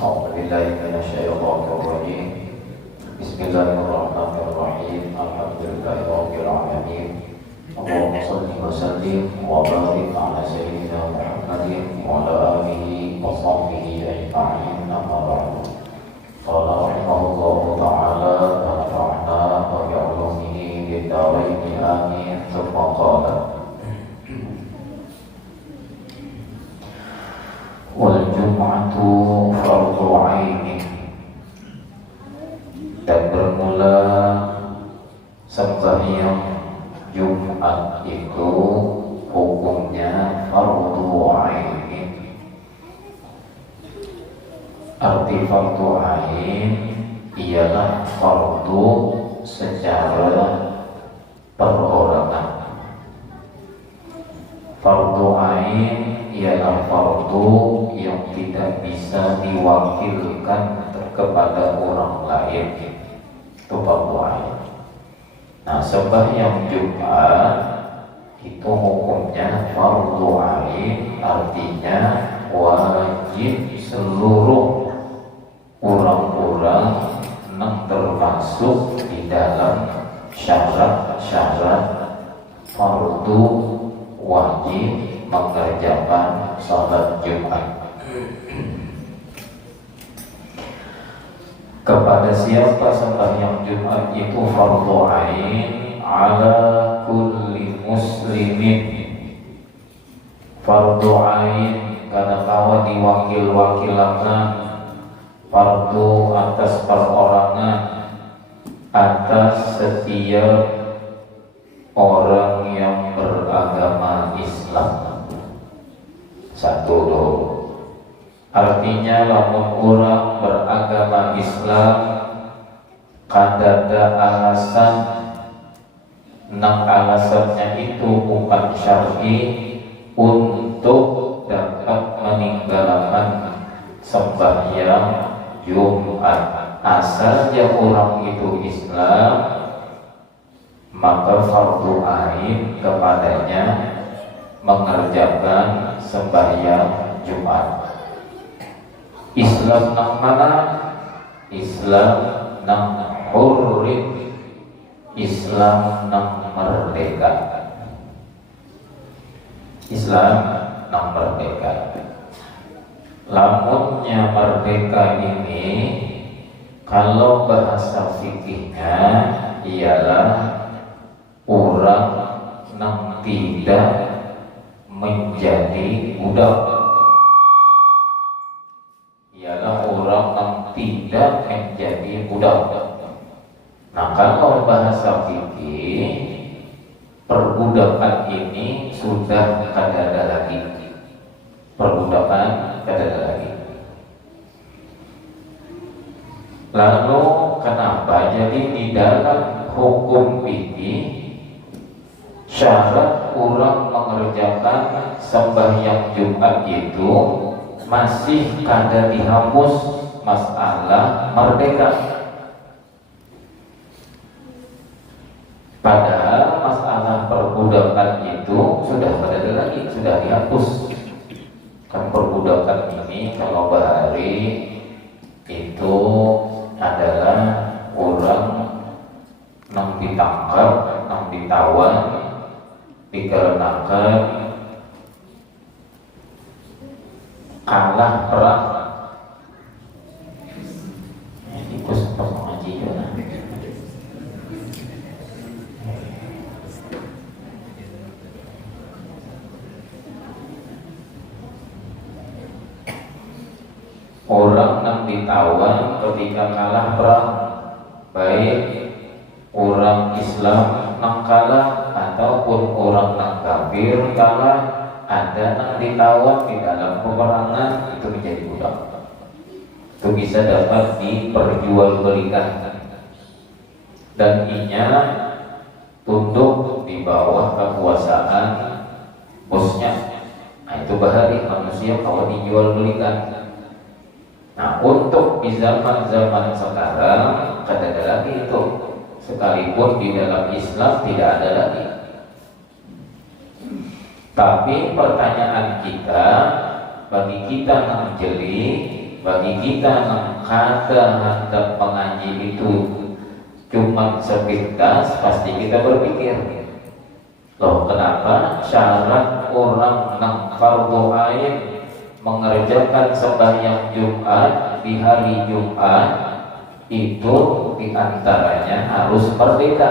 أعوذ بالله من الشيطان الرجيم. بسم الله الرحمن الرحيم. الحمد لله رب العالمين. اللهم صل وسلم وبارك على سيدنا محمد وعلى آله وصحبه أجمعين. أما بعد. قال رحمه الله تعالى ونفعنا بعلومه في الدارين آمين. ثم قال: Wal-jum'atu fardu ainin. Dan bermula sembahyang Jumat itu hukumnya fardu ainin. Arti fardu ain ialah fardu secara perorangan. Fardu ain ialah fardu yang tidak bisa diwakilkan kepada orang lain. Itu fardu ain. Nah, sembahyang Jumat itu hukumnya fardu ain, artinya wajib seluruh orang-orang yang termasuk di dalam syarat-syarat fardu wajib mengerjakan salat Jumat. Kepada siapa sembahyang Jumat itu fardu ain? Ala kulli muslimin. Fardu ain karena kawan diwakil-wakilakan, fardu atas perorangan, atas setiap orang yang beragama Islam. Satu dulu. Artinya lamun orang beragama Islam kadada alasan, nang alasannya itu bukan syar'i untuk dapat meninggalkan sembahyang Jumat. Asalnya orang itu Islam, maka fardu ain kepadanya mengerjakan sembahyang Jumat. Islam nang mana? Islam nang hurri, Islam nang merdeka. Islam nang merdeka. Lamunnya merdeka ini, kalau bahasa fikihnya ialah orang yang tidak menjadi budak. Ialah orang yang tidak menjadi budak. Nah, kalau bahasa fikih, perbudakan ini sudah kadada lagi. Perbudakan kadada lagi. Lalu kenapa? Jadi di dalam hukum fikih syarat orang mengerjakan sembahyang Jumat itu masih kada dihapus masalah merdeka. Padahal masalah perbudakan itu sudah kada lagi, sudah dihapus. Kan perbudakan ini kalau bahari itu adalah orang yang ditangkap, yang ditawan dikarenakan kalah perang. Ini kus ngaji juga. Orang yang ditawan ketika kalah perang, baik orang Islam yang kalah ataupun orang yang kafir kalah, ada yang ditawan di dalam peperangan itu menjadi budak. Itu bisa dapat diperjualbelikan dan inya tunduk di bawah kekuasaan bosnya. Nah, itu bahari manusia kalau dijual belikan. Nah, untuk di zaman-zaman sekarang kada ada lagi itu. Sekalipun di dalam Islam tidak ada lagi. Tapi pertanyaan kita, bagi kita yang jeli, bagi kita yang kada hendak mengaji itu cuma sepintas, pasti kita berpikir, loh kenapa syarat orang yang fardu ain mengerjakan sembahyang Jumat di hari Jumat itu diantaranya harus merdeka.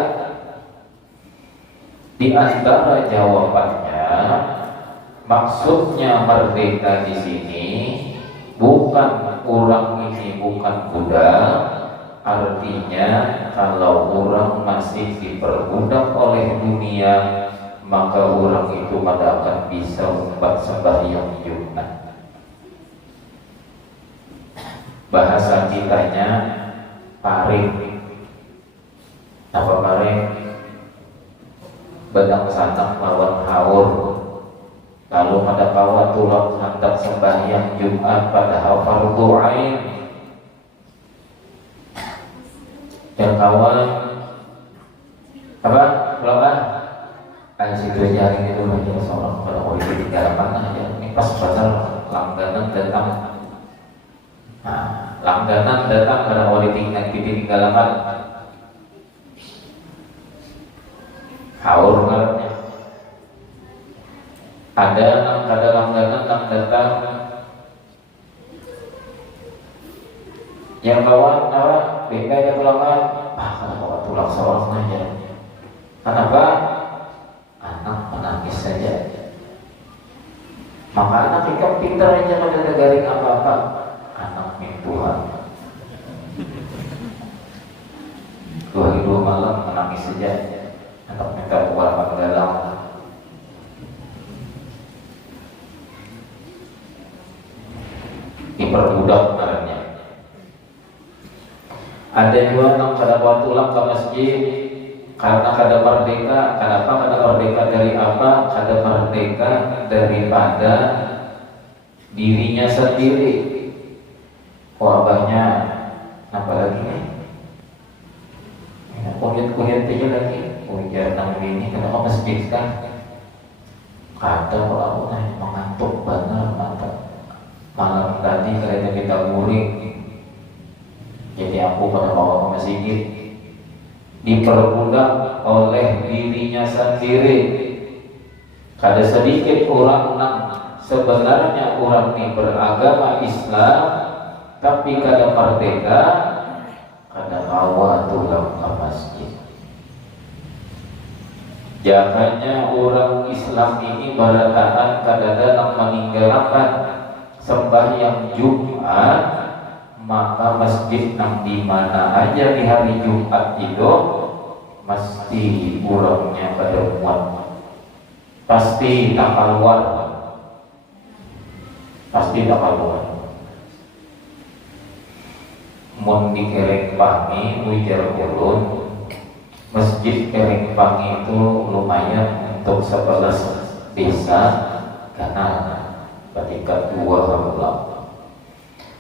Di antara jawabannya, maksudnya merdeka di sini bukan orang ini bukan budak, artinya kalau orang masih diperbudak oleh dunia, maka orang itu pada akan bisa membuat sembahyang Jumat. Bahasa kitanya paring. Apa paring? Badang sanak lawan haur. Lalu pada kawan tulang hendak sembahyang Jumat padahal fardu ain. Dan kawan apa? Berapa? Situ aja hari itu baca seorang pada orang itu tinggal mana aja. Ini pas pasal langganan datang. Nah, langganan datang pada orang tinggal mana? Haur ngarannya. Ada langganan yang datang. Yang kawan apa? Beda aja tulangan. Kalau tulang seorang aja. Kenapa? Anak menangis saja. Maka anak ikan pintar aja kalau ada garing apa-apa. Anak Tuhan. 2 hari 2 malam menangis saja. Anak minta keluar dalam. Diperbudak karena. Ada juga yang pada waktu pulang ke masjid karena kada merdeka. Kenapa kada merdeka dari apa? Kada merdeka daripada dirinya sendiri. Wabahnya apa lagi nih? Kunyit aja lagi. Ujar nang ini kenapa masjid kan? Kada kalau mengantuk benar mata. Malam tadi kereta kita guring. Jadi aku pada bawa ke masjid. Diperbudak oleh dirinya sendiri. Kada sedikit orang yang sebenarnya orang ini beragama Islam, tapi kada merdeka, kada bawa tulang ke masjid. Jangannya orang Islam ini barataan kadang-kadang meninggalkan sembahyang Jumat, maka masjid nang di mana aja di hari Jumat itu mesti orangnya pada muat, pasti tak keluar, pasti tak keluar. Mun di Kerengpangi, ujar ulun, masjid Kerengpangi itu lumayan untuk 11 desa kanal ketika 2 bulan.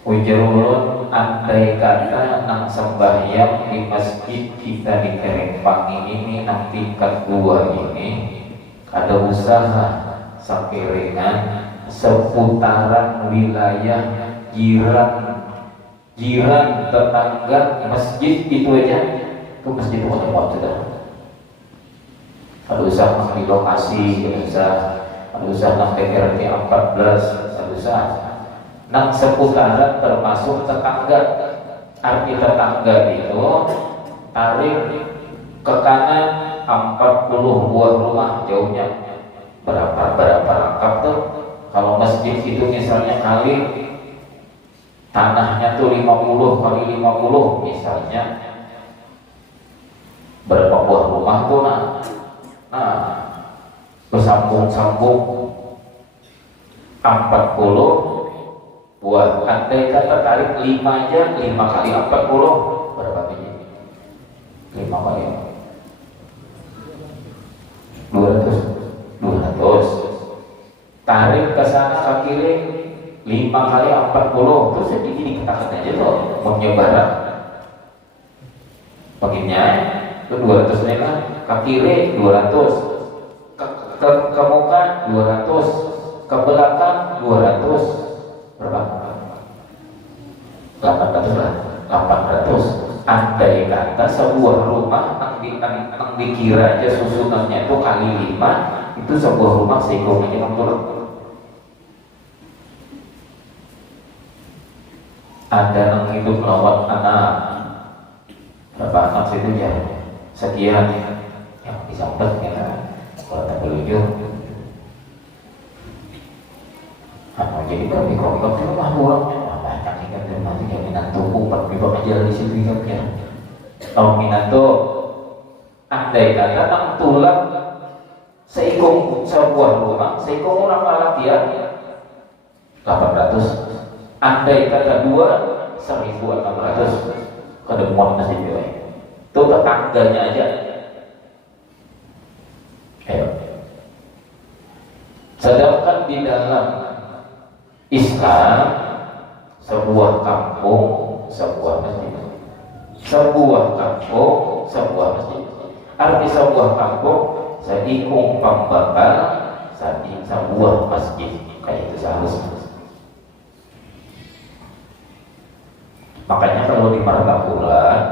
Ujar ulun, andai kata nang sembahyang di masjid kita di Kerengpangi ini nang tingkat 2 ini ada usaha sakiringan seputaran wilayah jiran tetangga masjid itu aja. Itu masjid itu muat sudah. Ada usaha di lokasi, ada usaha nang TRT 14, ada usaha nang seputaran termasuk tetangga. Arti tetangga itu tarik ke kanan 40 buah rumah jauhnya. Berapa rangkap tuh? Kalau masjid itu misalnya kali tanahnya tuh 50 kali 50 misalnya, berapa buah rumah tuh bersambung-sambung 40 buah. Andai kata tarik 5 aja, 5 kali 40 berapa biji? 5 kali 200. Tarik ke sana ke kiri 5 kali 40, terus sedikit dikatakan aja tuh mau nyebaran bagiannya itu 200 meter, ke kiri 200, ke muka 200, ke belakang 200, berapa? ternyata sebuah rumah nang dikira aja susunannya itu kali 5, itu sebuah rumah seikung aja nang pulang. Ada yang hidup merawat anak, berapa anak situ ya, sekian yang disambut ya kan, kalau tak berujung jadi berarti kalau itu mah kurangnya banyak sih kan, dan nanti yang minat tuku berpibak aja di situ kan ya. Kalau minat tuh andai kata nang tulang seikung sebuah rumah, seikung orang lelaki ya 800. Andai kata 2, 1.600 kedemuan masih juga. Itu tetangganya aja. Ayo. Sedangkan di dalam Islam sebuah kampung, sebuah masjid. Sebuah kampung, sebuah masjid. Arti sebuah kampung seikung pembakar, sebuah masjid. Kayak itu seharusnya. Makanya kalau di Martapura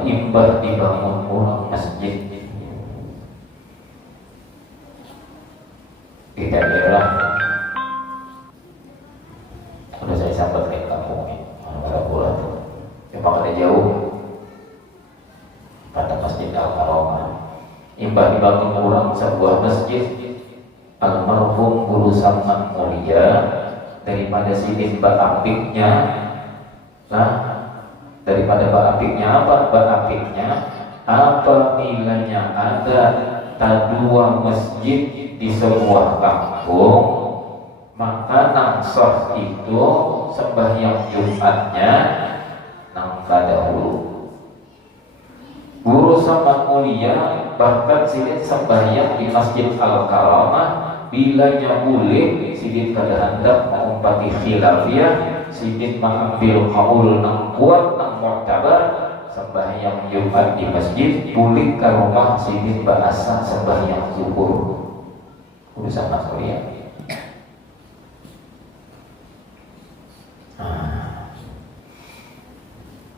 imbah dibangun ulang masjid di daerah, udah saya sampai ke kampungnya Martapura itu, cuma kada jauh pada Masjid Al-Karamah. Imbah dibangun ulang sebuah masjid, almarhum Guru Samad Mulia daripada sidin bapiknya. Nah, daripada bapiknya apa? Bapiknya apabila ada dua masjid di sebuah kampung, maka nangsah itu sembahyang Jumatnya nang dahulu. Guru Samad Mulia bahkan sidin sembahyang di Masjid Al-Karamah bilanya boleh sidin kada hendak mengumpati khilafiyah, sidin mengambil qaul nang kuat nang mu'tabar, sembahyang Jumat di masjid boleh ke rumah sidin bahasa sembahyang zuhur. Urusan Mas Mulia.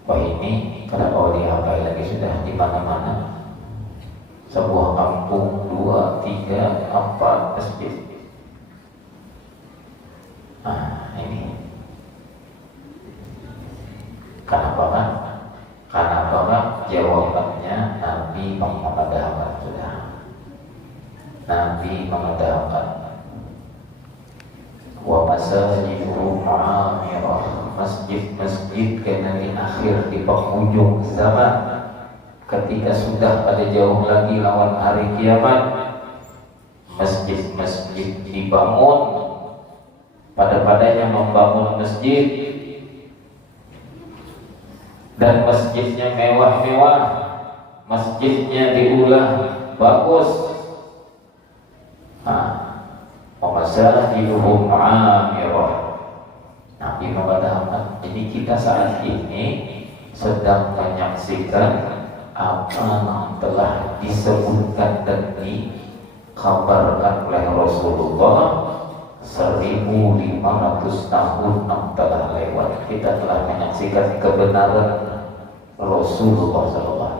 Oh ini kenapa dihafal lagi sudah di mana-mana. Sebuah kampung 2, 3, 4 masjid. Ini kenapa kan? Kenapa kan? Jawabannya Nabi mengadakan sudah. Nabi mengadakan wa masajidu ma'amirah, masjid-masjid karena di akhir di penghujung zaman, ketika sudah pada jauh lagi lawan hari kiamat, masjid-masjid dibangun, pada-padanya membangun masjid dan masjidnya mewah-mewah, masjidnya diulah bagus. Masajiduhum amirah. Nabi mengatakan, jadi kita saat ini sedang menyaksikan apa yang telah disebutkan dan dikabarkan oleh Rasulullah 1500 tahun yang telah lewat. Kita telah menyaksikan kebenaran Rasulullah SAW.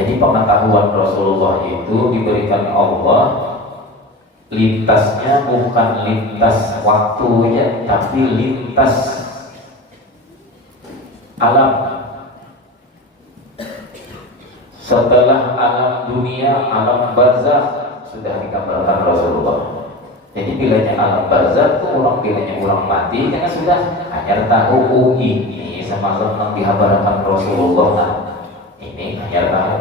Jadi pengetahuan Rasulullah itu diberikan Allah, lintasnya bukan lintas waktunya, tapi lintas alam. Setelah alam dunia, alam barzakh sudah dikabarkan Rasulullah. Jadi bilanya alam barzakh itu orang bilanya orang mati, karena sudah hanya tahu ini sama yang dikabarkan Rasulullah. Nah, ini hanya tahu.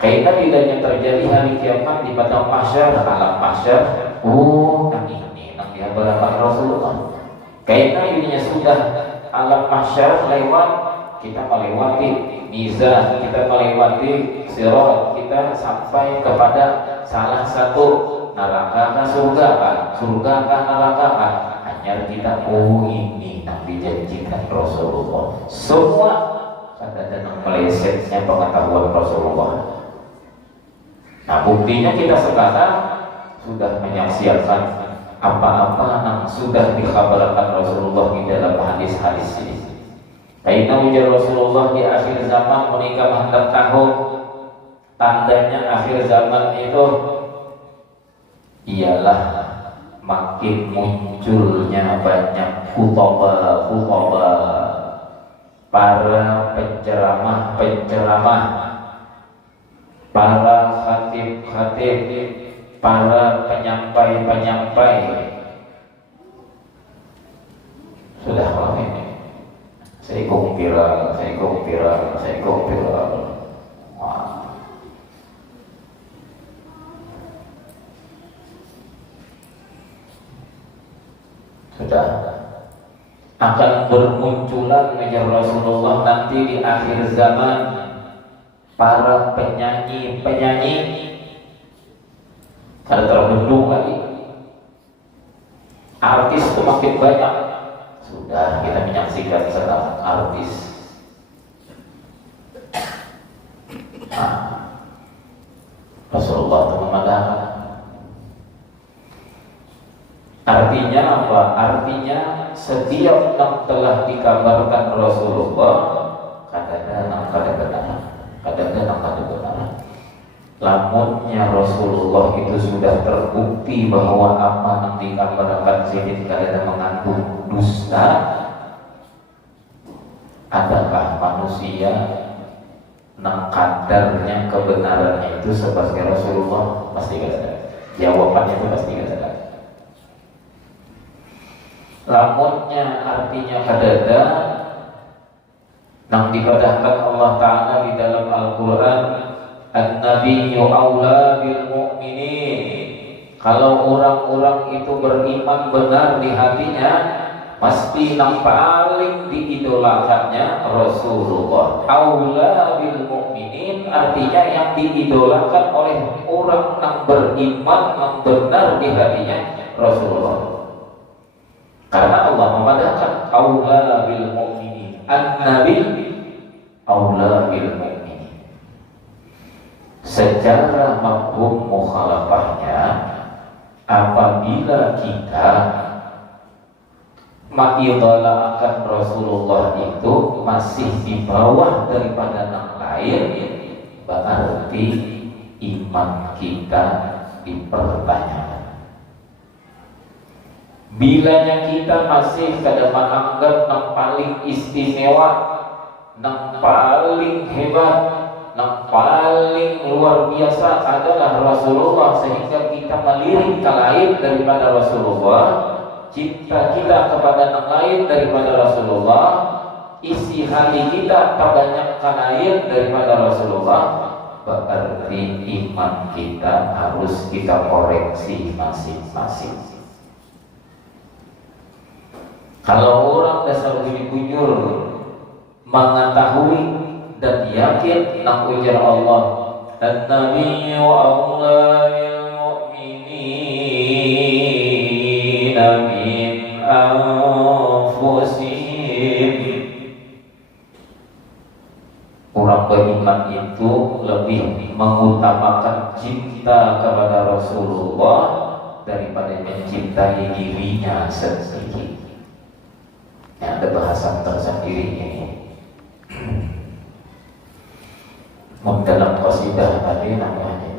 Karena bilanya terjadi hari kiamat di padang mahsyar, alam mahsyar, nah ini yang dikabarkan Rasulullah. Karena bilanya sudah alam mahsyar lewat, kita melewati mizan, kita melewati sirat, kita sampai kepada salah satu neraka kah surga kah, surga kah neraka kah, hanya kita ini yang dijanjikan Rasulullah. Semua ada melesetnya pengetahuan Rasulullah. Nah buktinya kita sekarang sudah menyaksikan apa-apa yang sudah dikhabarkan Rasulullah di dalam hadis-hadis ini. Karena ujar Rasulullah di akhir zaman menikah hendak tahu tandanya akhir zaman itu ialah makin munculnya banyak khutbah, para penceramah, para khatib, para penyampai. Sudah kalau ini saya viral. Wah. Sudah akan bermunculan meja Rasulullah nanti di akhir zaman para penyanyi kada terbendung lagi, artis itu makin banyak. Sudah kita menyaksikan sekarang artis. Rasulullah itu memandang. Artinya apa? Artinya setiap yang telah dikabarkan Rasulullah kadang-kadang benar. Lamunnya Rasulullah itu sudah terbukti bahwa apa yang dikabarkan sini kadang mengandung dusta, adakah manusia yang kadarnya kebenarannya itu sebagai Rasulullah? Pasti tidak ada. Jawabannya itu pasti tidak ada. Lamunnya artinya kadada yang dikatakan Allah Ta'ala di dalam Al-Quran, An-Nabiyyu awla bil mu'minin. Kalau orang-orang itu beriman benar di hatinya, pasti yang paling diidolakannya Rasulullah. Awla bil mu'minin artinya yang diidolakan oleh orang yang beriman yang benar di hatinya Rasulullah. Karena Allah memandangkan awla bil mu'minin, an-nabi awla bil mu'minin. Secara mafhum mukhalafahnya, apabila kita mengidolakan Rasulullah itu masih di bawah daripada yang lain, berarti iman kita dipertanyakan. Bilanya kita masih kadang menganggap yang paling istimewa, yang paling hebat, yang paling luar biasa adalah Rasulullah, sehingga kita melirik ke lain daripada Rasulullah, cinta kita kepada yang lain daripada Rasulullah, isi hati kita terbanyak ke lain daripada Rasulullah, berarti iman kita harus kita koreksi masing-masing. Kalau orang dasar bujur mengetahui dan yakin nak ujar Allah, An-Nabiyyu awla bil mu'minina min anfusihim. Orang beriman itu lebih mengutamakan cinta kepada Rasulullah daripada mencintai dirinya sendiri. Ada bahasa tersendiri ini. Dalam qasidah tadi namanya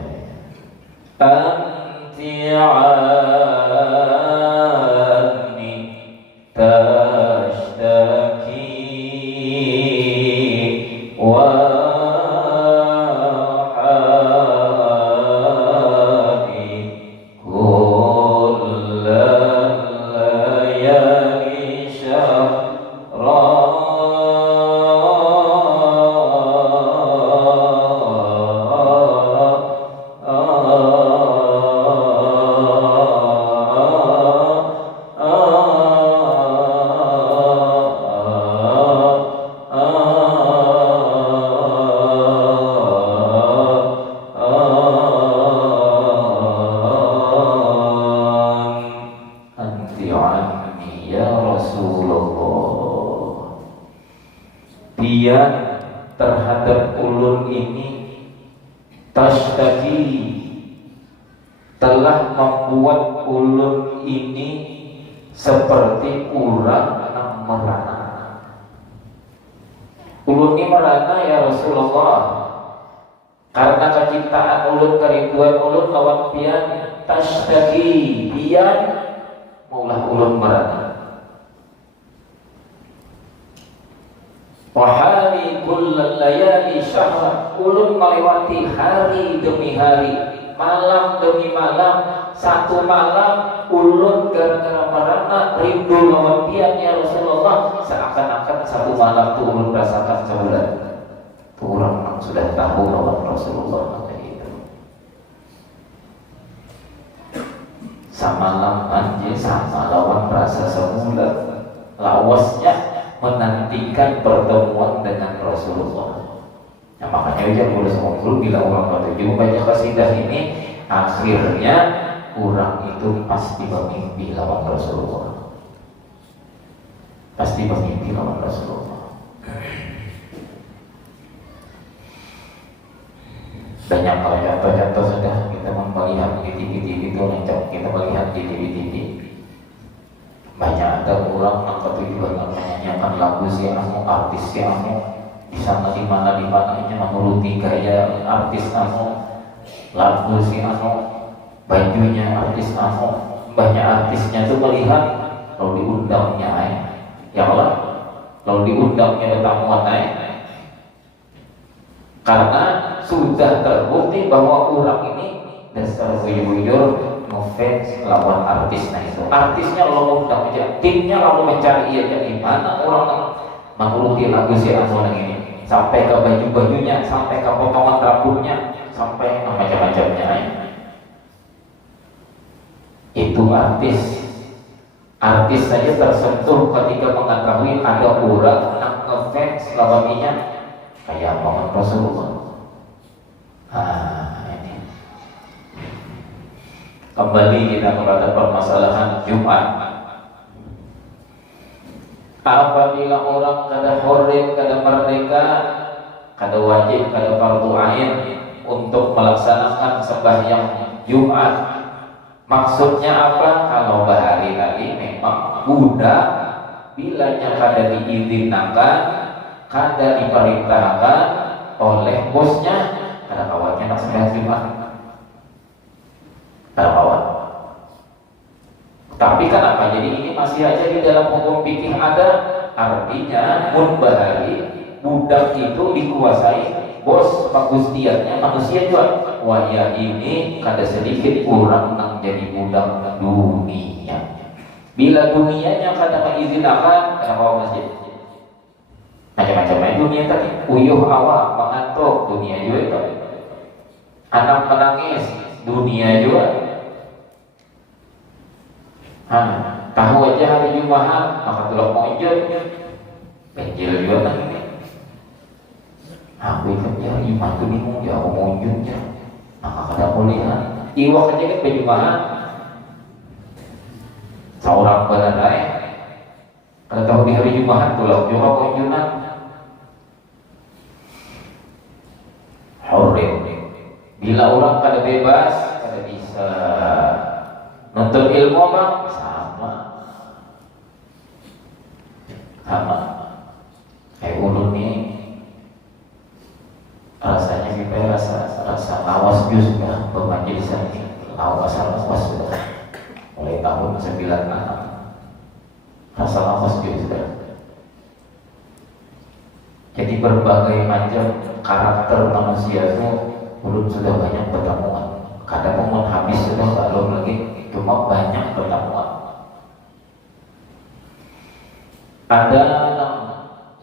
Anti anni tashtaki wa telah membuat ulun ini seperti urang yang merana. Ulun ini merana ya Rasulullah, karena kecintaan ulun, kerinduan ulun lawan pian tashtaki, pian maulah ulun merana. Wahari kullal layali syahra, ulun melewati hari demi hari, malam demi malam, satu malam ulun gara-gara merana rindu lawan pian ya Rasulullah, seakan-akan satu malam tu ulun rasakan sebulan. Tu orang yang sudah tahu lawan Rasulullah itu. Samalam anjir sama lawan rasa sebulan. Lawasnya menantikan pertemuan dengan Rasulullah. Nah, makanya aja boleh sama guru bila orang ketujuh baca kasidah ini, akhirnya orang itu pasti bermimpi lawan Rasulullah. Pasti bermimpi lawan Rasulullah. Banyak contoh-contoh sudah kita melihat di TV-TV itu, kita melihat di TV-TV. Banyak ada orang yang ketujuan menyanyikan lagu si anu, artis si anu, di sana di mana nya menuruti gaya artis anu, lagu si anu, bajunya artis anu. Banyak artisnya tuh melihat lalu diundangnya ya Allah, lalu diundangnya tamuan karena sudah terbukti bahwa orang ini dasar buyur-buyur ngefans lawan artis. Nah itu artisnya lalu undang aja, timnya lalu mencari ia di mana orang menuruti lagu si anu ini, sampai ke baju-bajunya, sampai ke potongan rambutnya, sampai ke macam-macamnya. Itu artis. Artis saja tersentuh ketika mengetahui ada orang yang ngefans lawannya kayak Muhammad Rasulullah. Ini kembali kita kepada permasalahan Jumat. Apabila orang kada hurrim, kada merdeka, kada wajib, kada fardu ain untuk melaksanakan sembahyang Jumat. Maksudnya apa? Kalau bahari-hari memang budak, bilanya kada diizinkan, kada diperintahkan oleh bosnya, kada kawannya nak sembahyang Jumat. Kada kawan. Tapi kenapa? Jadi ini masih aja di dalam hukum fikih ada, artinya mun bahari budak itu dikuasai bos, pagustiannya manusia juga. Wah ya ini kada sedikit orang yang jadi budak dunia. Bila dunianya kada mengizinkan, kada mau masjid. Macam-macam dunia tadi, uyuh awak, mengantuk, dunia juga itu. Anak menangis, dunia juga. Tahu aja hari Jumat, maka tulak monjol, penjel juga kan ini. Aku ikut ya Jumat tu bingung ya, aku monjolnya, maka kada boleh. Iwak aja kan baju mahal, seorang baladai. Kada tahu di hari Jumat tulak juga monjolan. Hurrim. Bila orang kada bebas, kada bisa nuntut ilmu apa? Sama. Kayak ulun nih, rasanya kita rasa awas juga bermajlisan ini, awas sudah. Mulai tahun 96, rasa awas juga. Jadi berbagai macam karakter manusia itu belum sudah banyak pertemuan. Kadang pun habis sudah belum lagi, cuma banyak pertemuan. Ada yang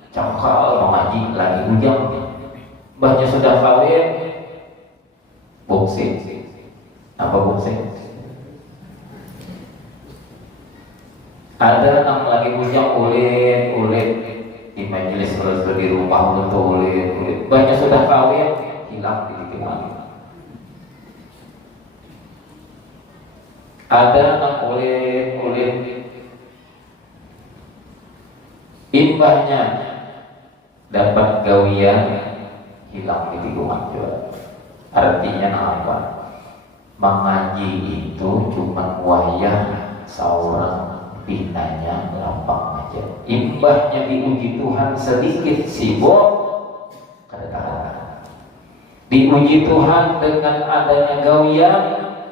cangkal mengaji lagi ujang, banyak sudah kawin, boxing. Apa boxing? Ada yang lagi ujang ulit di majelis berlalu di rumah untuk ulit. Banyak sudah kawin, hilang di lingkungan. Ada yang ulit imbahnya dapat gawian, hilang di lingkungan juga. Artinya apa? mengaji itu cuma wayah seorang pinanya lapang aja. Imbahnya diuji Tuhan sedikit sibuk kada tahan. Diuji Tuhan dengan adanya gawian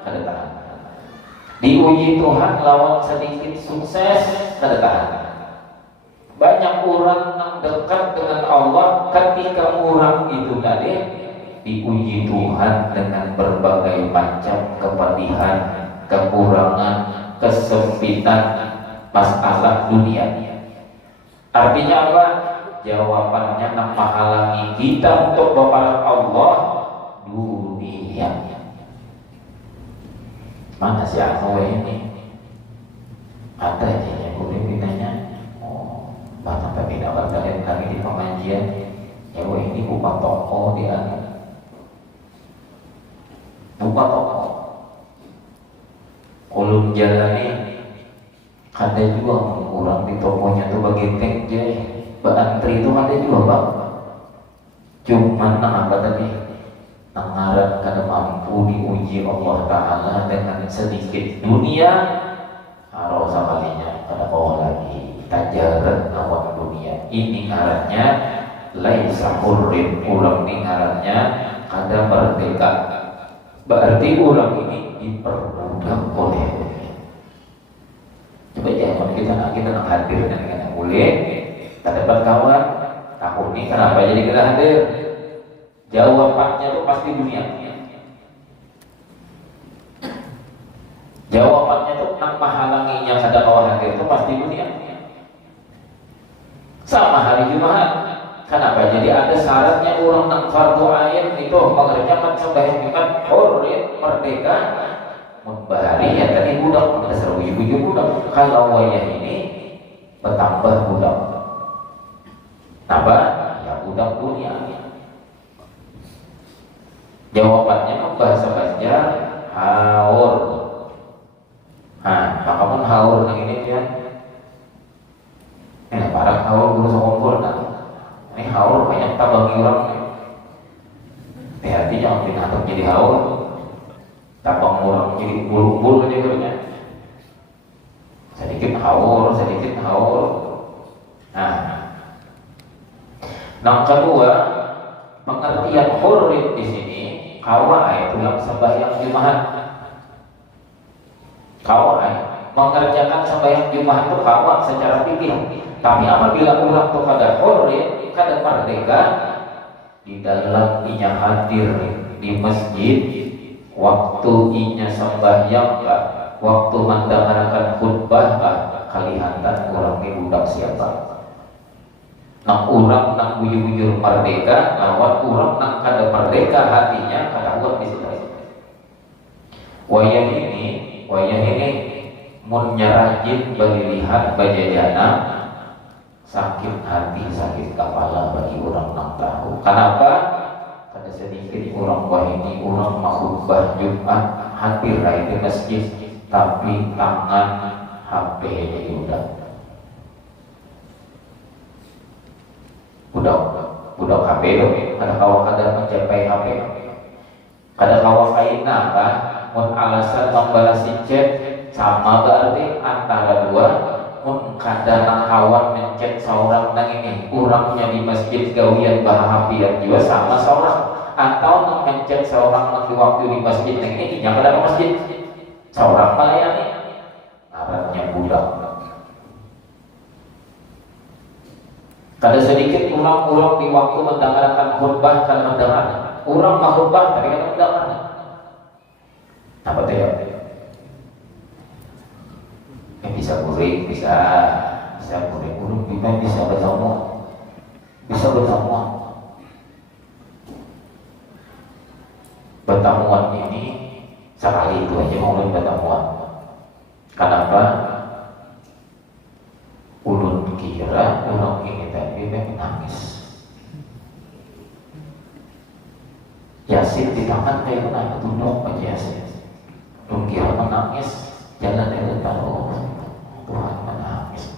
kada tahan. Diuji Tuhan lawan sedikit sukses kada tahan. Banyak orang yang dekat dengan Allah ketika orang itu tadi diuji Tuhan dengan berbagai macam kepedihan, kekurangan, kesempitan, masalah dunia. Artinya apa? Jawabannya nak menghalangi kita untuk kepada Allah dunia. Mana si Anu ini? Ada aja yang boleh ditanya. Oh, bahkan tapi tidak berkalian kami di pengajian. Ya, ini bukan toko dia. Bukan toko. Ulun jalani ada juga orang di tokonya tuh bagi tek je. Antri itu ada juga bang. Cuman apa tadi? Nangaran kada mampu diuji Allah Ta'ala dengan sedikit dunia. Harus sekalinya kada bawa lagi tajaran lawan dunia. Ini ngarannya laisa hurrin. Ulang ini ngarannya kada merdeka. Berarti ulang ini dipermudah oleh dunia. Coba jangan kita nak hadir dengan boleh. Tak dapat kawan, tahun ini kenapa jadi kita hadir? Jawabannya itu pasti dunia. Jawabannya itu nak menghalangi yang ada kawan hadir itu pasti dunia. Sama hari Jumat, kenapa jadi ada syaratnya orang nak fardu ain itu mengerjakan sembahyang Jumat hurri merdeka. Bahari ya tadi budak ada seru ibu budak. Kalau wayah ini bertambah budak. Apa? Ya budak dunia. Jawabannya bahasa Banjar haur. Maka pun haur yang ini dia. Ini para haur guru sekompol kan. Ini haur banyak tabangi orang. Artinya binatang jadi haur. Tabang orang jadi bulu-bulu aja katanya. Sedikit haur. Yang kedua, pengertian hurri di sini kawai itu yang sembahyang Jumat. Kawai mengerjakan sembahyang Jumat itu kawai secara fikih. Tapi apabila orang itu kada hurri, kada merdeka di dalam inya hadir di masjid, waktu inya sembahyang, waktu mendengarkan khutbah, kelihatan orang ini budak siapa. Nak orang nak bujur-bujur merdeka, lawan orang nak kada merdeka hatinya kada kuat di situ. Wayah ini mun nyarajin bagi lihat bajajana sakit hati, sakit kepala bagi orang nak tahu. Kenapa? Kada sedikit orang wahini orang makhutbah Jumat hadir di masjid tapi tangan HP jadi budak HP itu kada kawa kada mencapai HP kada kawa kaina kan mun alasan membalas chat sama berarti antara dua mun kada nakawan mencet seorang nang ini kurangnya di masjid gawian bahagian juga sama seorang atau mencet seorang nang waktu di masjid nang ini yang kada ke masjid seorang melayani ngarannya budak. Kada sedikit ulang-ulang di waktu mendengarkan khutbah kan mendengar. Orang mah khutbah tapi kan mendengar. Apa teh? Bisa murid, bisa murid kita bisa bertemu. Pertemuan ini sekali itu aja mau pertemuan. Kenapa? Ulun kira orang ini tadi nangis. Yasin di tangan kayak kena tunduk aja Yasin. Ulun kira menangis, jalan dari tahu Tuhan menangis.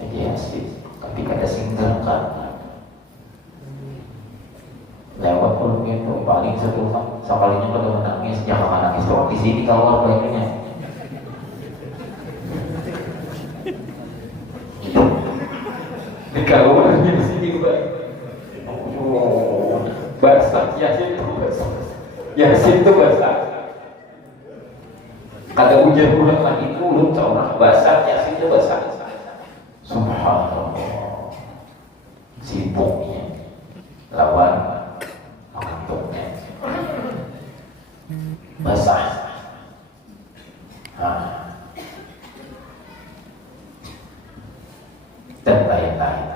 Aja Yasin, tapi kada singgah kan. Lewat ulun itu paling sekalinya pada menangis, jangan nangis terus di sini keluar bajunya. Di keluarnya di sini Pak. Oh, basah Yasin itu basah. Yasin itu basah. Kata hujan ulang lagi turun seorang basah Yasin itu basah. Subhanallah. Sibuknya lawan mengantuknya basah. Dan lain-lain.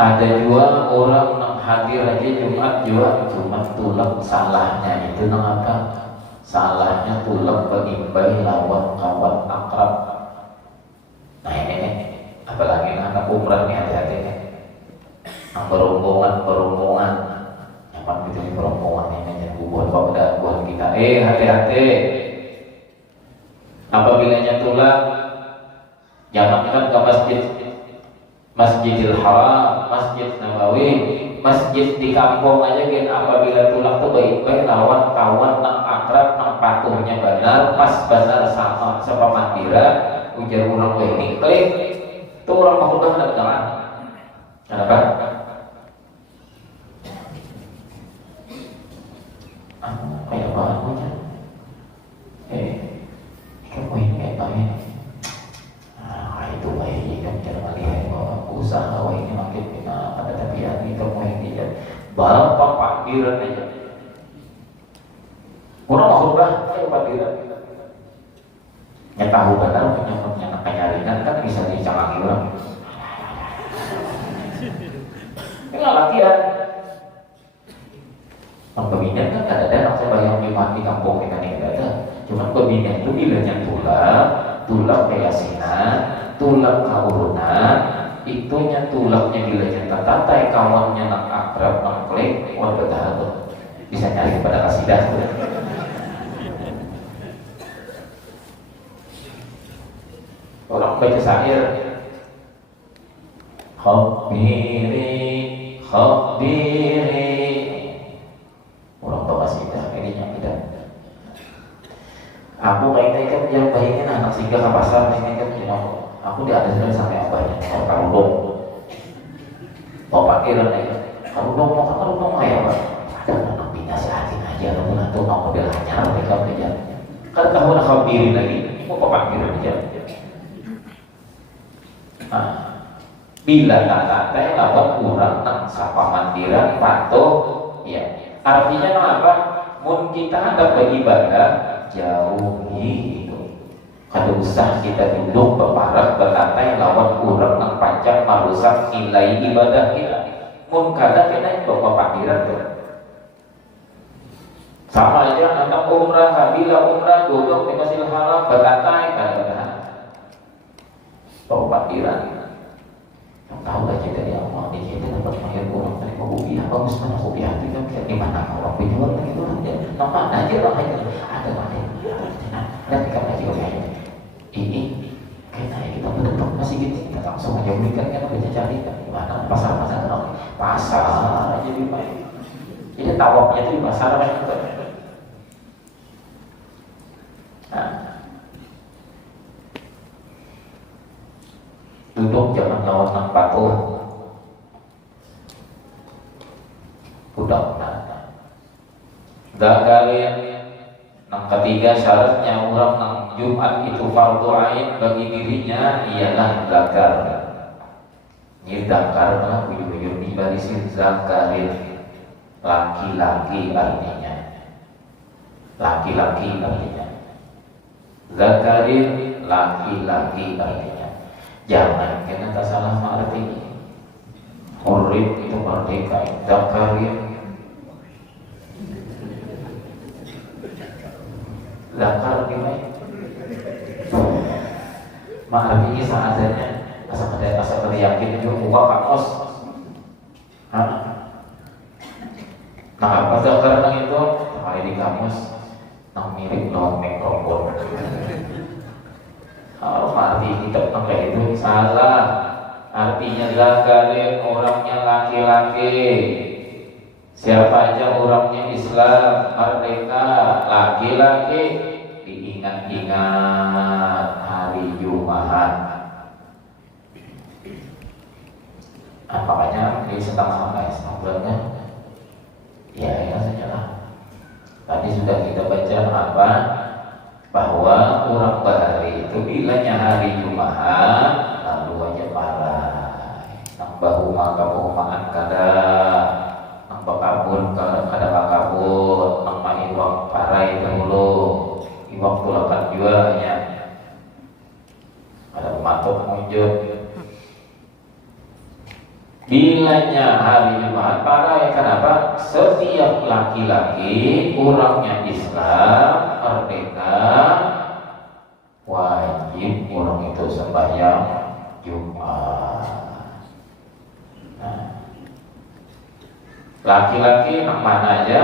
Ada juga orang yang hadir aja Jumat juga cuma tulang salahnya itu nang apa? Salahnya tulang bagi-bagi lawan kawan akrab. Nah ini apalagi anak umrah nih hati-hati nih. Berombongan nyaman gitu nih berombongan ini buat buat kita. Hati-hati. Apabila tulang jangankan ke Masjidil Haram, Masjid Nabawi, masjid di kampung aja kan apabila tulang tuh baik-baik lawan kawan nang akrab nang patuhnya benar pas benar sama mandira ujar ulang ini klik tuh orang mahudang dan jalan. Kenapa? Kayak apa aja? Kamu ini kayak apa ini? Itu baiknya kan jangan lihat usaha ini makin kita ada tabiat ini kamu ini ya bapak panggilan aja. Orang mahudang kayak panggilan. Ya tahu benar punya penyaringan kan bisa dicangangi orang. Enggak latihan. Pembinaan kan ada anak saya bayang Jumat di kampung kita nih ada. Cuman pembinaan itu bilangnya tulang peyasinan, tulang kaurunan, itunya tulangnya bilangnya tatatai kawannya nak akrab nak klik, wah betul bisa nyari pada kasidah. Orang baca syair khabiri orang baca kasidah ini yang tidak aku kayaknya kan yang baiknya anak singgah ke pasar ini kan cuma aku di atas sampai abahnya karudung bapak kira nih karudung mau karudung ya Pak ada anak binasahatin aja kamu nanti mau modelnya mereka aja kan kamu nak khabiri lagi mau bapak kira aja. Bila kata lawan kurang nang sapa mandiran patuh ya artinya apa mun kita ada beribadah jauhi itu kada usah kita duduk beparak berkata lawan kurang nang panjang merusak nilai ibadah kita mun kada kena bawa mandiran tuh sama aja anak umrah bila umrah duduk di Masjidil Haram berkata kada bawa mandiran. Tahu aja dari Allah ini kita dapat mahir orang dari kopiah bagus mana kopiah itu kan di mana orang penjual gitu aja nampak aja orang aja ada dan kita aja kopiah ini kayaknya kita betul masih gitu kita langsung aja belikan kan bisa cari kan mana pasar aja di mana jadi tawaknya itu di pasar kan itu. Duduk jangan lawan nang patuh. Budak-budak. Kalian nang ketiga syaratnya orang nang Jumat itu fardu ain bagi dirinya ialah zakar. Ini zakar lah buyur di barisin zakarin laki-laki artinya. Laki-laki artinya. Zakarin laki-laki artinya. Jangan kena tak salah arti. Hurrib itu merdeka, zakarin zakar gimana? Artinya seadanya asal pada yakin itu muka kaos. Nah apa zakar nang itu? Kali di kamus nang mirip lawan mikrofon. Kalau arti kita pakai itu salah. Artinya zakarin orangnya laki-laki. Siapa aja orangnya Islam merdeka laki-laki diingat-ingat hari Jumat. Makanya ini setengah bulannya ya saja lah. Tadi sudah kita baca apa bahwa orang bahari itu bilanya hari Jumat lalu aja parah nang bahu maka kada nang bakabun kada bakabun nang maiwak parai dahulu iwak tulakan juga ya ada pematok munjut bilanya hari Jumat parai. Kenapa? Setiap laki-laki orangnya Islam merdeka wajib orang itu sembahyang Jumat. Nah, laki-laki nang mana aja,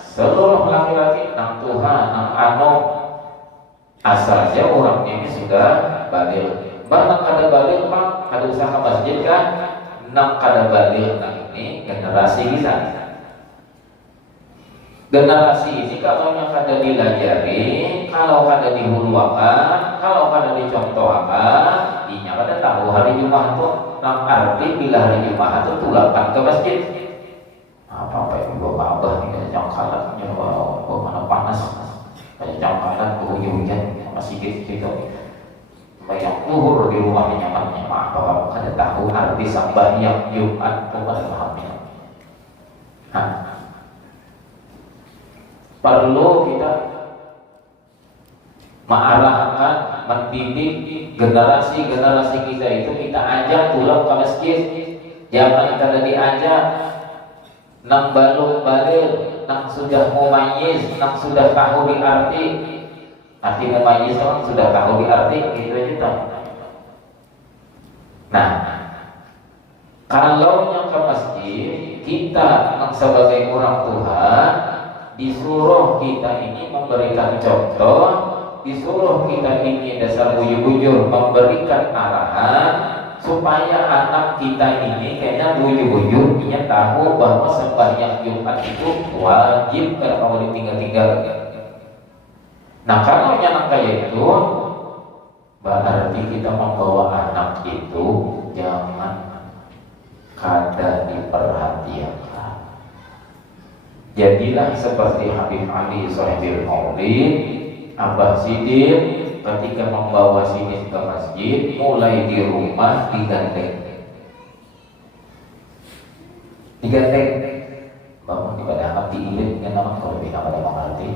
seluruh laki-laki nang Tuhan nang anu asal aja orangnya ini sudah balik. Bahkan kada balik pak, kada usah ke masjid kan? Nang kada balik nang ini generasi kita. Generasi ini kalau yang kada dilajari, kalau kada dihuluakan, kalau kada dicontohkan, inya kada tahu hari Jumat itu nang arti bila hari Jumat itu tulakan ke masjid. Apa yang bawa abah nih jangkalannya bawa mana panas, kayak jangkalan hujan masih gitu. Banyak luhur di rumahnya nyamannya apa kada tahu arti sembahyang Jumat itu kada pahamnya. Perlu kita mengarahkan, mendidik generasi kita itu kita ajak pulang ke masjid. Jangan kada diajak nang balik nang sudah mumayyiz, nang sudah tahu di arti mumayyiz kan sudah tahu di arti gitu aja. Nah, kalau yang ke masjid kita sebagai orang Tuhan disuruh kita ini memberikan contoh, disuruh kita ini dasar bujur-bujur memberikan arahan supaya anak kita ini kayaknya bujur-bujur dia tahu bahwa sembahyang Jumat itu wajib kalau ditinggal-tinggal. Nah kalau yang kayak itu berarti kita membawa anak itu jangan kada diperhatikan. Jadilah seperti Habib Ali Sohibil Maulid, Abah Sidin ketika membawa Sidin ke masjid mulai di rumah digandeng. Bangun di pada amat diilit dengan nama kalau lebih nama mengerti.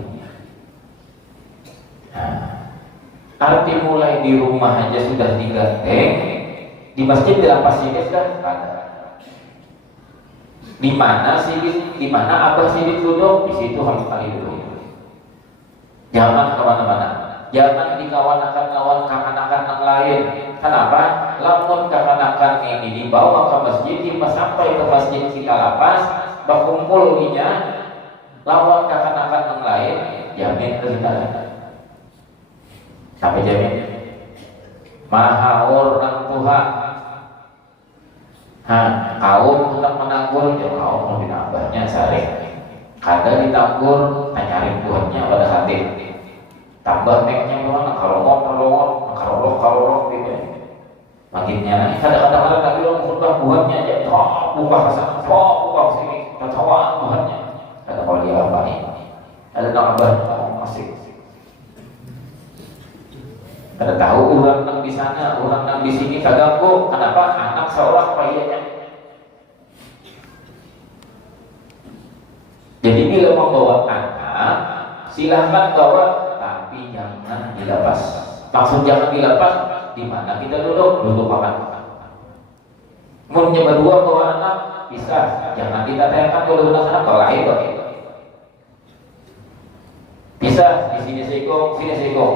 Nah, arti mulai di rumah aja sudah digandeng, di masjid dilepas Sidin kan ada. Di mana Sidin, di mana Abah Sidin duduk, di situ Habib Ali duduk. Jangan kemana-mana, jangan dikawan-kawan kawan-kawan yang lain. Kenapa? Lamun kawan-kawan ini dibawa ke masjid, sampai ke masjid kita lapas, berkumpul inya, lawan kawan-kawan yang lain, jamin kita. Sampai jamin. Maha orang Tuhan. Kaum hendak menanggur, ya kaum mau dinambahnya sehari. Kada ditanggur, nyaring Tuhannya pada hati. Tambah neknya memang karorok gitu. Makinnya kadang-kadang Nabi orang khutbah Tuhannya aja, buka kesana, buka sini, ketawa Tuhannya. Kata kalau dia apa ini? Ada nambah masih. Kada tahu orang nang di sana, orang nang di sini kaganggu. Kenapa? Anak seorang payahnya. Jadi bila membawa anak, silahkan bawa, tapi jangan dilepas. Maksud jangan dilepas, di mana kita duduk makan. Mun berdua bawa anak, bisa. Jangan ditayangkan kalau benar sana kalau lahir begitu. Bisa di sini siko, sini siko.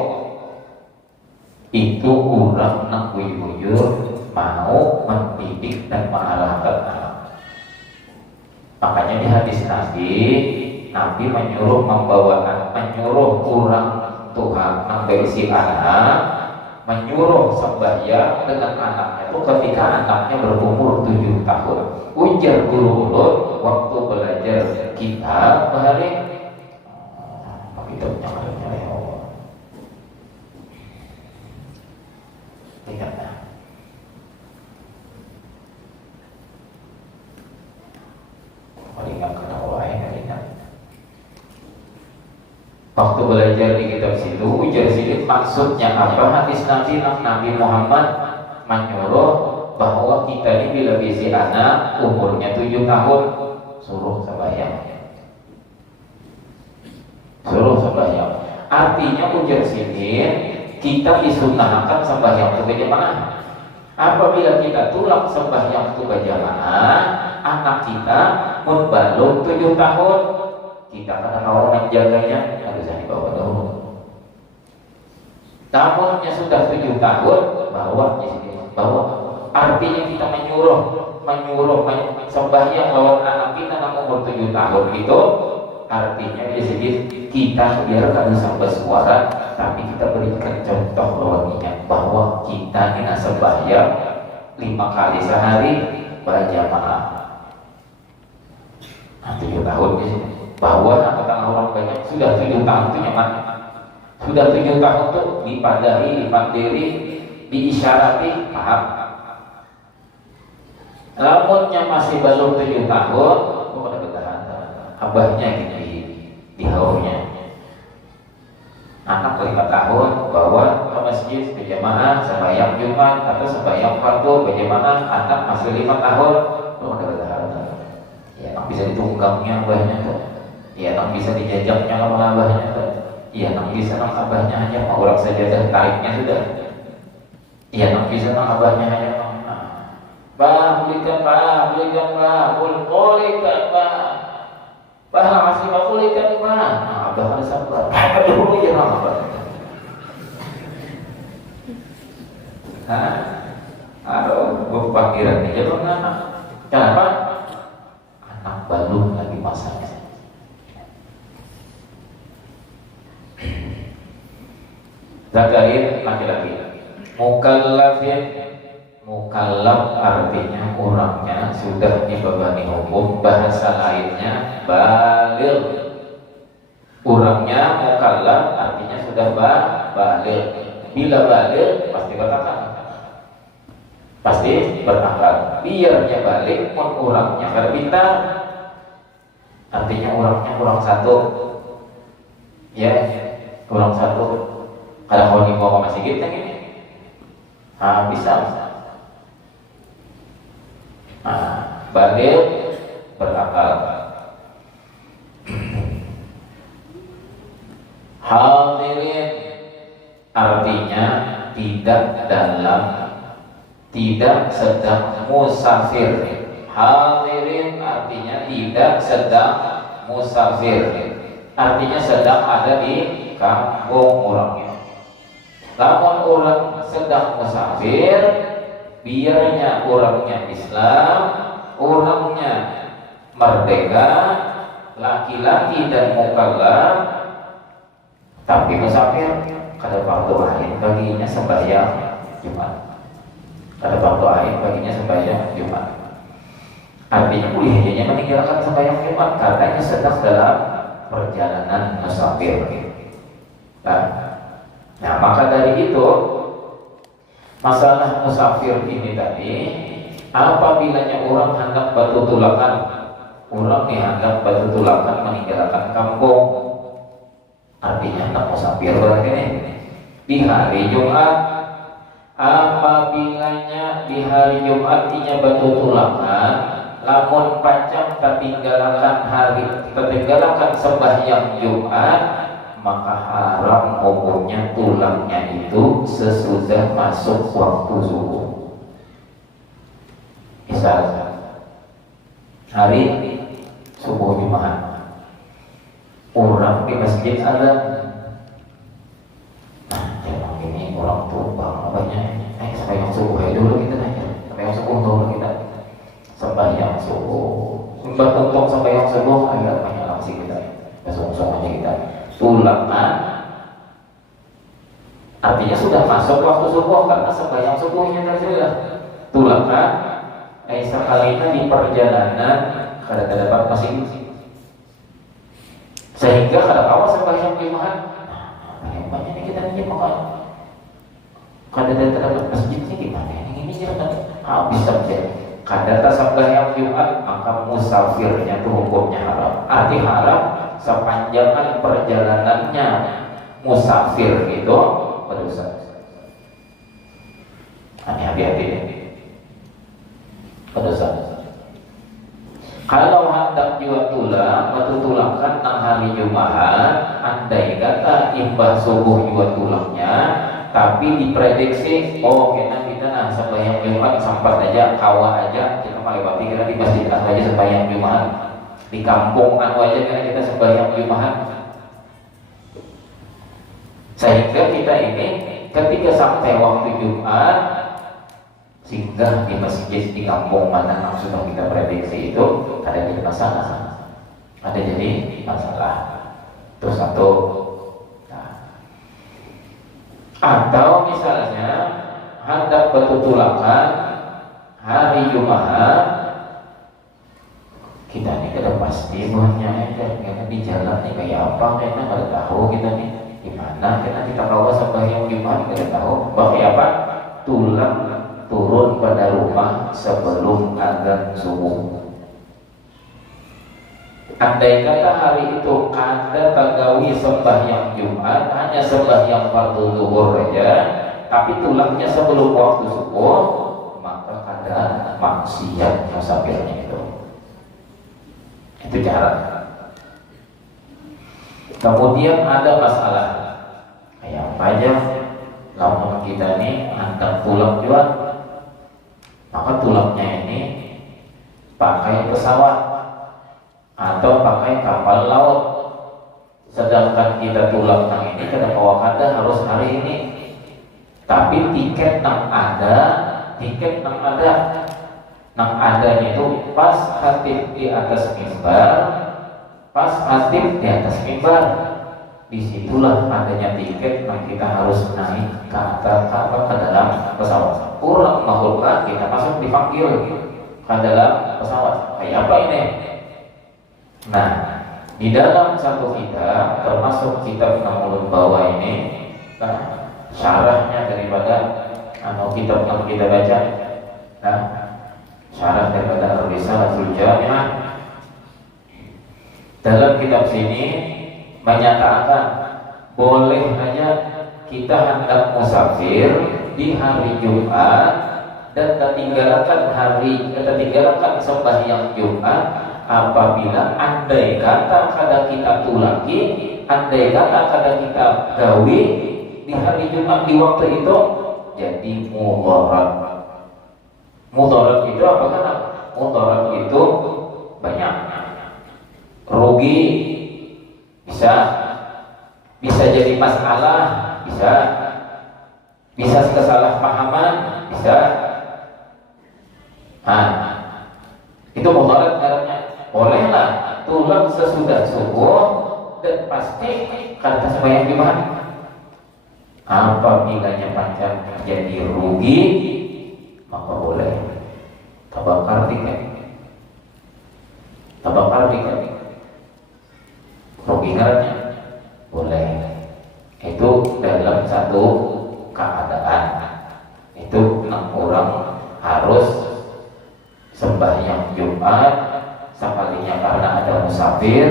Itu orang nak bujur mau mendidik dan mengarahkan anak. Makanya di hadis Nabi menyuruh membawa anak, menyuruh orang Tuhan memberi si anak menyuruh sembahyang dengan anaknya itu ketika anaknya berumur 7 tahun. Ujar guru ulun waktu belajar kitab hari kitabnya ya Allah. Ingatlah. Ingat kena Allah ingat. Waktu belajar di kitab situ, ujar situ maksudnya apa? Hadis Nabi Muhammad menyuruh bahwa kita ini bila bisi anak umurnya 7 tahun suruh sembahyang. Artinya ujar sidin kita disunahkan sembahyang itu berjamaah. Apabila kita tulang sembahyang itu berjamaah, anak kita belum 7 tahun, kita kena mau menjaganya harus dibawa dahulu. Namunnya sudah 7 tahun, bawa. Artinya kita menyuruh sembahyang lawan anak kita yang umur 7 tahun itu. Artinya di sini kita biar kada sampai suara, tapi kita berikan contoh lawannya bahwa kita ini sembahyang 5 kali sehari berjamaah. 7 tahun di sini. Bahwa tengah orang banyak sudah 7 tahun itu nyaman. Sudah 7 tahun itu dipadai, dipandiri, diisyarati, paham. Lamunnya masih belum 7 tahun, bukan bertahan. Abahnya di haurnya. Anak 5 tahun bawa ke masjid berjamaah sembahyang Jumat atau sembahyang fardu berjamaah. Anak masih 5 tahun, bukan bertahan. Ya, anak bisa ditunggangnya abahnya tuh. Ya, anak bisa dijajaknya sama abahnya tuh. Ya, anak bisa sama abahnya hanya mau orang saja dan tariknya sudah. Ya, anak bisa sama abahnya hanya belikan Pak, masih mau kulikan Pak. Abah harus sabar. Dulu ya Abah. Aduh, panggilan ini jadi anak. Kenapa? Anak baru lagi masanya. Zakarin laki-laki. Mukallaf artinya orangnya sudah dibebani hukum, bahasa lainnya baligh. Orangnya mukallaf artinya sudah baligh. Bila baligh pasti berakal. Biarnya balik pun orangnya kada pintar. Artinya orangnya kurang satu. Ya, kurang satu. Kalau kau dibawa masih gitu ini. Bisa. Balik berakal. Hadirin artinya tidak sedang musafir. Hadirin artinya tidak sedang musafir. Artinya sedang ada di kampung orangnya. Namun orang sedang musafir, biarnya orangnya Islam, orangnya merdeka, laki-laki dan mukallaf, tapi musafir kada fardu ain baginya sembahyang Jumat. Kada fardu ain baginya sembahyang Jumat. Artinya bolehnya meninggalkan sembahyang Jumat katanya sedang dalam perjalanan musafir. Nah, maka dari itu masalah musafir ini tadi, apabila orang hendak batu tulakan, orang nih hendak batu tulakan meninggalkan kampung, artinya hendak musafir berarti nih di hari Jumat. Apabila di hari Jumat nya batu tulakan, lamun pacang tertinggalkan sembahyang Jumat, maka haram hukumnya tulangnya itu sesudah masuk waktu zuhur. Misal hari subuh Jumat, orang di masjid ada, jangan ini orang tumbang apanya, sembahyang subuh dulu kita nanya, sembahyang subuh dulu kita, sembahyang subuh, untuk sembahyang subuh agak banyak langsung kita, langsung aja kita. Tulangan artinya artinya sudah masuk waktu subuh karena sembahyang subuhnya tadi sudah tulangkan sekalinya di perjalanan kada dapat masing sehingga kada awal sembahyang Jumat banyak ini kita ini makan kada dapat masjidnya gimana ini jangan habis saja kada sembahyang Jumat maka musafirnya itu hukumnya haram. Arti haram sepanjang perjalanannya musafir itu berdosa. Hati-hati berdosa. Kalau hendak juga tulangkan nang hari Jumat, andai kata imbah subuh juga tulangnya, tapi diprediksi kena kita sembahyang Jumat sempat aja kawa aja kita melewati kira di masjid aja sembahyang Jumat, di kampung aja kira kita sembahyang Jumat. Sehingga kita ini ketika sampai waktu Jumat singgah di masjid di kampung mana yang sudah kita prediksi itu ada jadi masalah, ada jadi masalah. Itu satu. Atau misalnya hendak bertutulakan hari Jumat kita nih kada pasti buahnya karena di jalan nih kayak apa karena kada tahu kita nih gimana karena kita bawa sembahyang Jumat kada tahu pakai apa tulang turun pada rumah sebelum azan subuh. Andai kata hari itu kada tagawi sembahyang Jumat, hanya sembahyang fardu zuhur saja, tapi tulangnya sebelum waktu subuh, maka kada maksiat musafirnya itu. Itu cara. Kemudian ada masalah kayak apa aja, lamun kita nih hendak tulang juga, maka tulangnya ini pakai pesawat atau pakai kapal laut, sedangkan kita tulang nang ini kada kada harus hari ini, tapi tiket nang adanya itu pas khatib di atas mimbar, disitulah adanya tiket yang kita harus naik ke dalam pesawat. Kurang mahulkan kita masuk dipanggil ke dalam pesawat. Kayak apa ini? Nah, di dalam satu kitab termasuk kitab Namulun Bawah ini, nah, syarahnya daripada kitab yang kita baca, nah, syarah daripada Ar-Risalatul Jami'ah. Dalam kitab sini menyatakan boleh hanya kita hendak musafir di hari Jumat dan tertinggalkan sembahyang Jumat apabila andai kata kada kita tulangi, andai kata kada kita gawi di hari Jumat di waktu itu, jadi mudarat. Mudarat itu apa kan? Mudarat itu banyak. Rugi bisa jadi masalah, bisa kesalahpahaman, bisa. Itu mudarat caranya. Bolehlah tulang sesudah subuh dan pasti kata sembahyang Jumat. Apabila panjang jadi rugi, maka boleh tabakar tiket. Ruginya boleh. Itu dalam satu keadaan. Itu 6 orang harus sembahyang Jumat sekalinya karena ada musafir,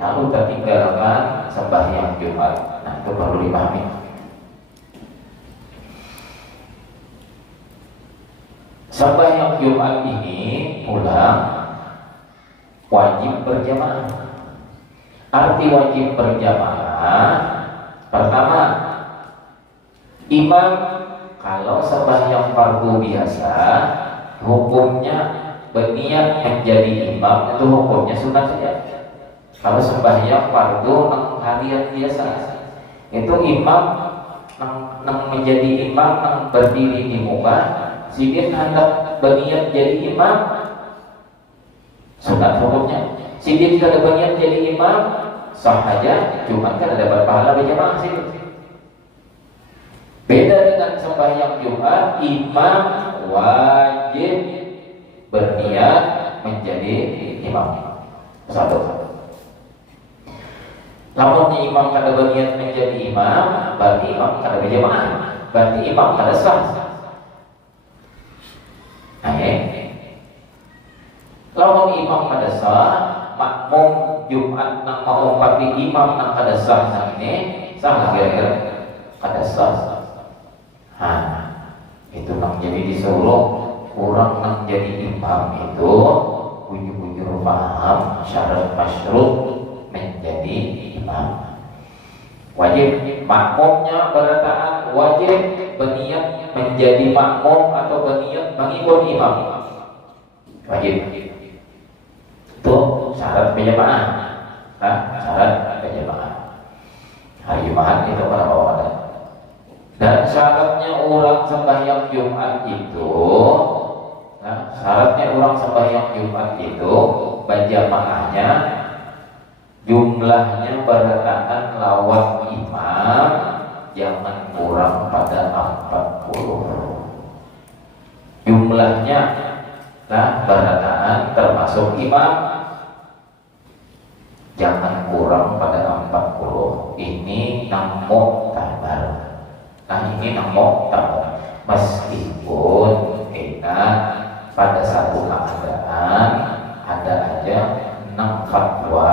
lalu tertinggalkan sembahyang Jumat. Nah, itu perlu dipahami. Sembahyang Jumat ini pulang wajib berjamaah. Arti wajib berjamaah, pertama, imam kalau sembahyang fardu biasa hukumnya berniat menjadi imam itu hukumnya sunat saja. Kalau sembahyang fardu harian biasa itu imam menjadi imam berdiri di muka, si dia hendak berniat jadi imam sunat hukumnya. Si dia jika ada berniat jadi imam sah saja, cuma kan ada berpahala berjamaah sih. Beda dengan sembahyang Jumat, imam wajib berniat menjadi imam. Satu. Namun imam kada berniat menjadi imam, berarti imam kada berjamaah, berarti imam kada sah. Nah, ya. Lamun imam kada sah, makmum Jumat nang mau pati imam nang kada sah nang ini sah kira-kira kada sah. Itu nang jadi disuruh orang nang jadi imam itu bujur-bujur paham syarat masyrut menjadi imam. Wajib makmumnya berataan wajib berniat menjadi makmum atau berniat mengikut imam. Wajib. Itu syarat berjamaah. Syarat berjamaah. Hari Jumat itu para bawa ada. Dan syaratnya orang sembahyang Jumat itu, syaratnya orang sembahyang Jumat itu berjamaahnya jumlahnya berdasarkan lawan imam jangan kurang pada 40. Jumlahnya berdasarkan termasuk imam jangan kurang pada 40. Ini namuk tabar. Ini namuk tabar. Meskipun pada satu keadaan ada aja 6 fatwa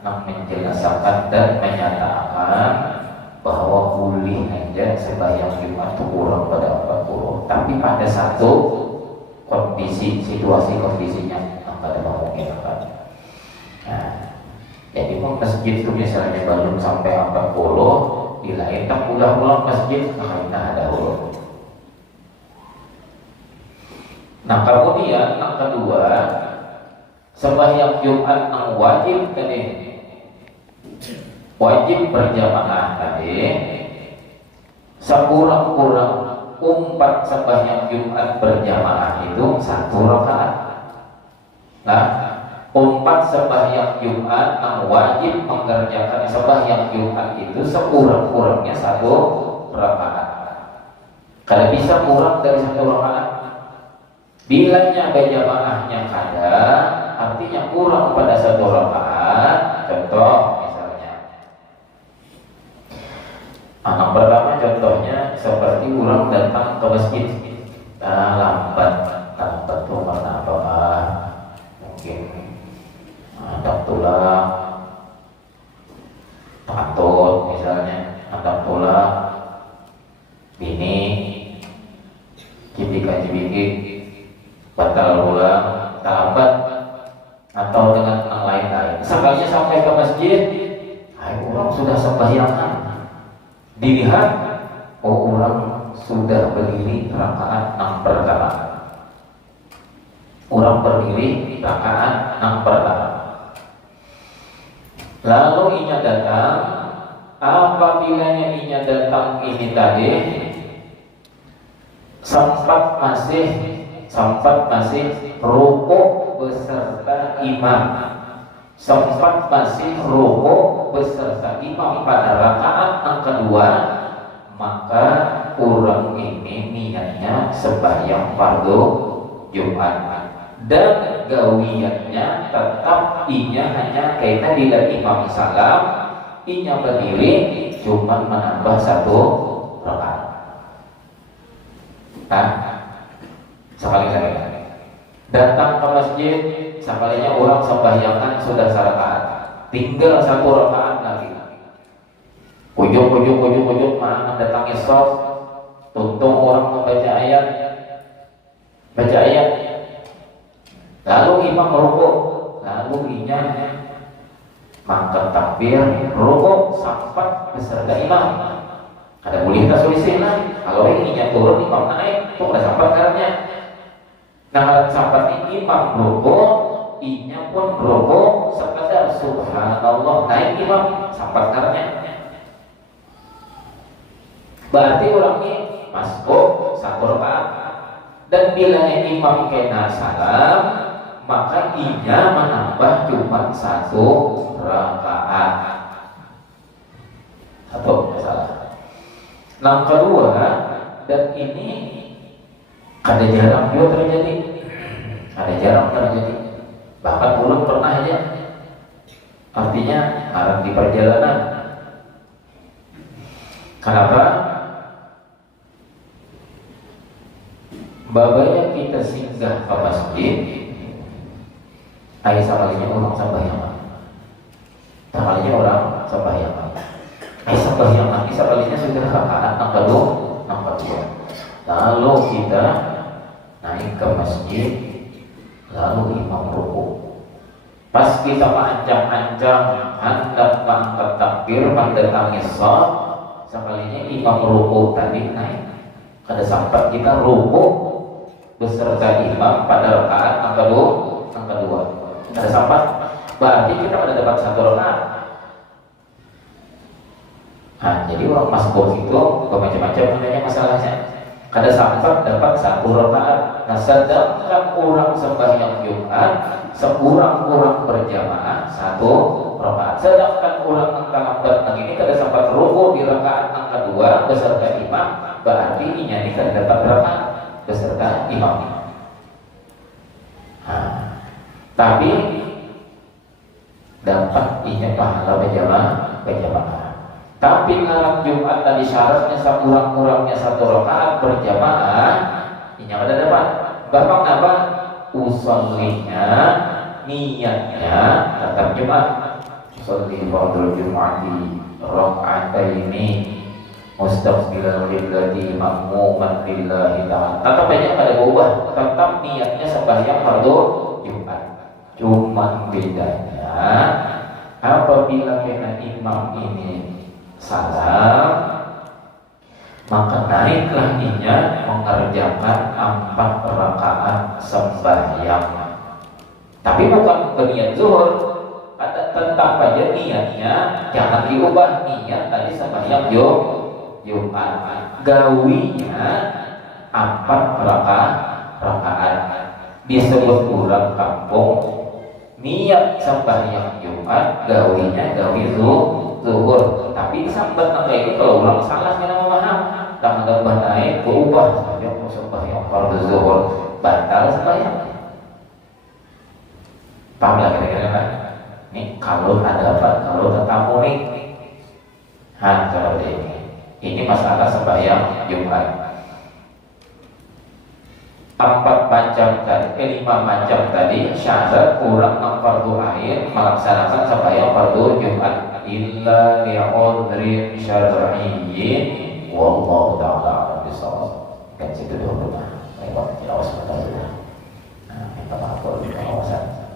yang menjelaskan dan menyatakan bahwa boleh aja sembahyang Jumat itu kurang pada 40, tapi pada satu kondisi, situasi kondisinya yang pada memungkinkan. Jadi masjid itu misalnya belum sampai 40, di lain tak ulang-ulang masjid karena ada huruf. Nah kemudian yang kedua, sembahyang Jumat yang wajib tadi, wajib berjamaah tadi, sekurang-kurang umpat sembahyang Jumat berjamaah itu 1 rakaat. Umpat sembahyang Jumat yang wajib mengerjakan sembahyang Jumat itu sekurang-kurangnya 1 rakaat. Kalau bisa kurang dari 1 rakaat, bilanya berjamaahnya kada, artinya kurang pada 1 rakaat. Contoh misalnya, anak pertama contohnya seperti orang datang ke masjid lambat tuh karena apa? Mungkin ada tulang patut misalnya, ada tulang bini cibika-cibiki batal ulang terlambat atau dengan yang lain-lain. Sekalinya sampai ke masjid, orang sudah sembahyangan, dilihat orang sudah berdiri rakaat 6 pertama. Orang berdiri rakaat 6 pertama. Lalu inya datang, apabila inya datang ini tadi sempat masih rukuk beserta imam, sempat masih rukuk beserta imam pada rakaat yang kedua, maka orang ini niatnya sembahyang fardu Jumat dan gawiannya tetap inya hanya kaitan dengan imam salam, inya berdiri cuma menambah 1 rakaat. Sekali lagi datang ke masjid, sekalinya orang sembahyangkan sudah 1 rakaat, tinggal 1 rakaat lagi. Ujung mana datangnya sof, tuntung orang membaca ayat, baca ayat, lalu imam merukuk, lalu inya mangkat takbir, rukuk sampai beserta imam. Ada boleh kita selisih lah. Kalau ininya turun, imam naik, itu ada sampai karena. Nah kalau sampai imam rukuk, inya pun rukuk sekadar subhanallah, naik imam sampai karena. Berarti orang ini masuk 1 rakaat. Dan bilanya imam kena salam, maka inya menambah cuma 1 rakaat. Atau salah. Yang kedua, dan ini ada jarang juga terjadi, bahkan belum pernah aja. Artinya harap di perjalanan. Kenapa? Babanya kita singgah ke masjid, Aisyah kalinya orang sembahyang, kalinya orang sembahyang. Aisyah kalinya sudah rakaat yang kedua. Lalu kita naik ke masjid, lalu imam ruku. Pas kita ancang-ancang hendak mengangkat takbir, mendatangi shaf, sekalinya imam ruku tadi naik. Kada sampai kita ruku beserta imam pada rakaat yang kedua. Kada sampai, berarti kita pada dapat satu rakaat. Nah, jadi orang masbuk itu macam-macam namanya masalahnya. Kada sampai dapat satu rakaat. Nah, sedangkan orang sembahyang Jumat sekurang-kurang berjamaah satu rakaat. Sedangkan orang yang terlambat ini kada sampai ruku di rakaat yang kedua beserta imam, berarti ini kada dapat rakaat beserta imam. Nah, tapi dapat ini pahala berjamaah. Tapi kalau Jumat tadi syaratnya sekurang-kurangnya satu rakaat berjamaah, ini ada dapat. Bahkan apa? Usollinya, niatnya tetap Jumat. Usolli fardhu Jum'ati raka'ataini mustaqbilan lillahi ma'muman lillahi ta'ala. Tetap banyak pada berubah, tetap niatnya sembahyang fardu Jumat. Cuman bedanya apabila kena imam ini salam, maka naiklah niat mengerjakan 4 rakaat sembahyang. Tapi bukan berniat zuhur, tetap aja niatnya jangan diubah. Niat tadi sembahyang Jumat, gawinya 4 rakaat. Disebut orang kampung niat sembahyang Jumat, gawinya gawi zuhur. Tapi sambat nangka ini kalau ulang salah kena memaham, tak ada naik berubah saja mau sembahyang fardu zuhur batal sembahyang. Paham lah kira-kira kan? Nih kalau ada apa? Kalau tetamu nih, seperti ini masalah sembahyang Jumat. 5 macam tadi syarat kurang fardu ain melaksanakan sembahyang fardu Jumat illa li'udhrin syar'iyyin wallahu ta'ala bisawab. Kan situ dulu mah lewat jauh sebentar. Nah, minta maaf kalau di kawasan.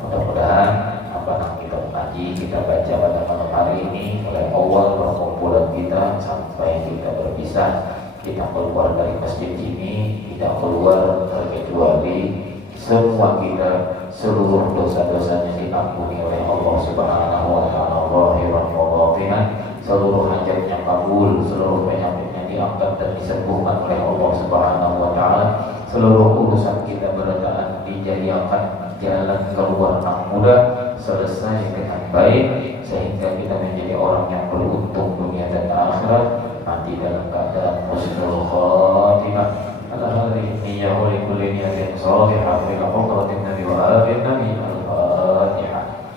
Mudah-mudahan apa yang kita ngaji, kita baca pada malam hari ini mulai awal perkumpulan kita sampai kita berpisah, kita keluar dari masjid ini, kita keluar terkecuali semua kita seluruh dosa-dosanya diampuni oleh Allah Subhanahu wa taala, zahiran wa batinan, seluruh hajatnya kabul, seluruh penyakitnya diangkat dan disembuhkan oleh Allah Subhanahu wa taala, seluruh urusan kita bertahan dijadikan jalan keluar yang mudah, selesai dengan baik sehingga kita menjadi orang yang beruntung dunia dan akhirat, mati dalam keadaan husnul khatimah. Alhamdulillah wa likulli niyatin salihah wa hadratin nabi wa alin nabi. Al-Fatihah.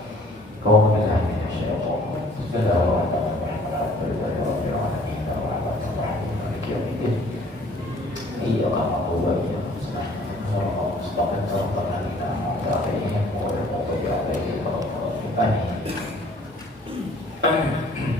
Qul billahi minasyaitonir rajim. Bismillahirrahmanirrahim. Maliki yaumiddin. Iyyaka na'budu wa iyyaka nasta'in. Ihdinas siratal mustaqim. Amin.